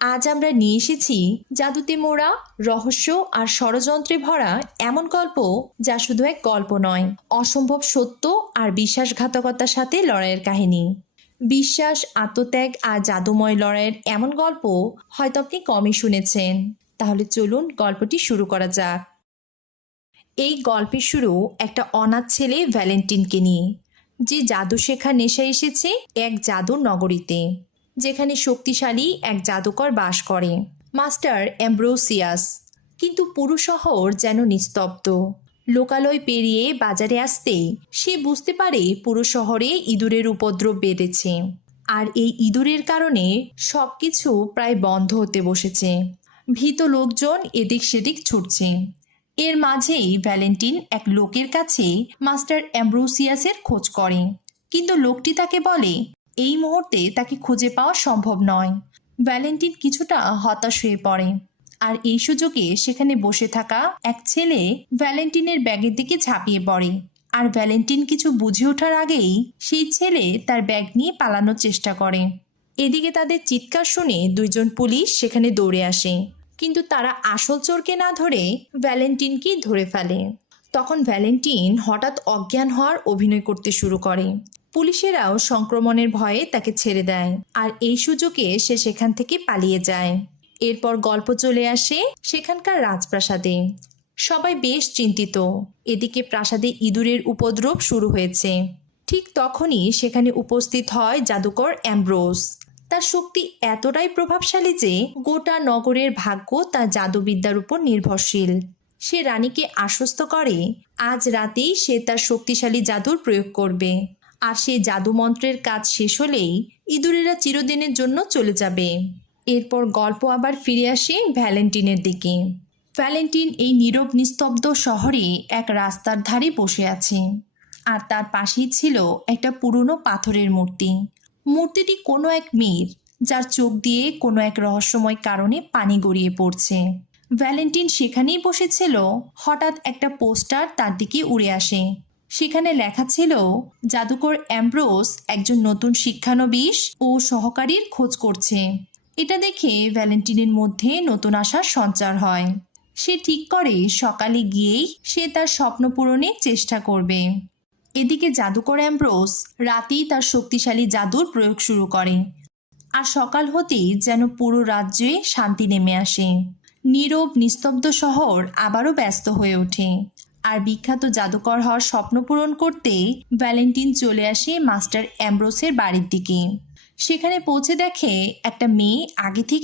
আজ আমরা নিয়ে এসেছি জাদুতে মোড়া, রহস্য আর ষড়যন্ত্রে ভরা এমন গল্প যা শুধু এক গল্প নয়, অসম্ভব সত্য আর বিশ্বাসঘাতকতার সাথে লড়াইয়ের কাহিনী। বিশ্বাস, আত্মত্যাগ আর জাদুময় লড়াইয়ের এমন গল্প হয়তো আপনি কমই শুনেছেন। তাহলে চলুন গল্পটি শুরু করা যাক। এই গল্পের শুরু একটা অনাথ ছেলে ভ্যালেন্টিনকে নিয়ে, যে জাদু শেখার নেশায় এসেছে এক জাদুর নগরীতে, যেখানে শক্তিশালী এক জাদুকর বাস করে, মাস্টার অ্যাম্ব্রোসিয়াস। কিন্তু পুরো শহর যেন নিস্তব্ধ। লোকালয় পেরিয়ে বাজারে আসতেই সে বুঝতে পারে পুরো শহরে ইঁদুরের উপদ্রব বেড়েছে, আর এই ইঁদুরের কারণে সবকিছু প্রায় বন্ধ হতে বসেছে। ভীত লোকজন এদিক সেদিক ছুটছে। এর মাঝেই ভ্যালেন্টিন এক লোকের কাছে মাস্টার অ্যাম্ব্রোসিয়াসের খোঁজ করে, কিন্তু লোকটি তাকে বলে এই মুহূর্তে তাকে খুঁজে পাওয়া সম্ভব নয়। ভ্যালেন্টিন কিছুটা হতাশ হয়ে পড়ে, আর এই সুযোগে সেখানে বসে থাকা এক ছেলে ভ্যালেন্টিনের ব্যাগের দিকে ঝাঁপিয়ে পড়ে। আর ভ্যালেন্টিন কিছু বুঝে ওঠার আগেই সেই ছেলে তার ব্যাগ নিয়ে পালানোর চেষ্টা করে। এদিকে তাদের চিৎকার শুনে দুইজন পুলিশ সেখানে দৌড়ে আসে, কিন্তু তারা আসল চোরকে না ধরে ভ্যালেন্টিনকে ধরে ফেলে। তখন ভ্যালেন্টিন হঠাৎ অজ্ঞান হওয়ার অভিনয় করতে শুরু করে। পুলিশেরাও সংক্রমণের ভয়ে তাকে ছেড়ে দেয়, আর এই সুযোগে সে সেখান থেকে পালিয়ে যায়। এরপর গল্প চলে আসে সেখানকার রাজপ্রাসাদে। সবাই বেশ চিন্তিত। এদিকে প্রাসাদে ইঁদুরের উপদ্রব শুরু হয়েছে। ঠিক তখনই সেখানে উপস্থিত হয় জাদুকর অ্যাম্ব্রোস। তার শক্তি এতটাই প্রভাবশালী যে গোটা নগরের ভাগ্য তার জাদুবিদ্যার উপর নির্ভরশীল। সে রানীকে আশ্বস্ত করে আজ রাতেই সে তার শক্তিশালী জাদুর প্রয়োগ করবে, আর সেই জাদুমন্ত্রের কাজ শেষ হলেই ইঁদুরেরা চিরদিনের জন্য চলে যাবে। এরপর গল্প আবার ফিরে আসে ভ্যালেন্টিনের দিকে। ভ্যালেন্টিন এই নীরব নিস্তব্ধ শহরে এক রাস্তার ধারে বসে আছে, আর তার পাশেই ছিল একটা পুরনো পাথরের মূর্তি। মূর্তিটি কোনো এক মেয়ের, যার চোখ দিয়ে কোনো এক রহস্যময় কারণে পানি গড়িয়ে পড়ছে। ভ্যালেন্টিন সেখানেই বসেছিল, হঠাৎ একটা পোস্টার তার দিকে উড়ে আসে। সেখানে লেখা ছিল জাদুকর অ্যাম্ব্রোস একজন নতুন শিক্ষানবিশ ও সহকারীর খোঁজ করছে। এটা দেখে ভ্যালেন্টিনের মধ্যে নতুন আশার সঞ্চার হয়। সে ঠিক করে সকালে গিয়েই সে তার স্বপ্ন পূরণের চেষ্টা করবে। এদিকে জাদুকর অ্যাম্ব্রোস রাতেই তার শক্তিশালী জাদুর প্রয়োগ শুরু করে, আর সকাল হতেই যেন পুরো রাজ্যে শান্তি নেমে আসে। নীরব নিস্তব্ধ শহর আবারও ব্যস্ত হয়ে ওঠে, আর বিখ্যাত জাদুকর হওয়ার স্বপ্ন পূরণ করতে ভ্যালেন্টিন চলে আসে মাস্টার অ্যাম্ব্রোসের বাড়ির দিকে। সেখানে পৌঁছে দেখে একটা মেয়ে আগে থেকে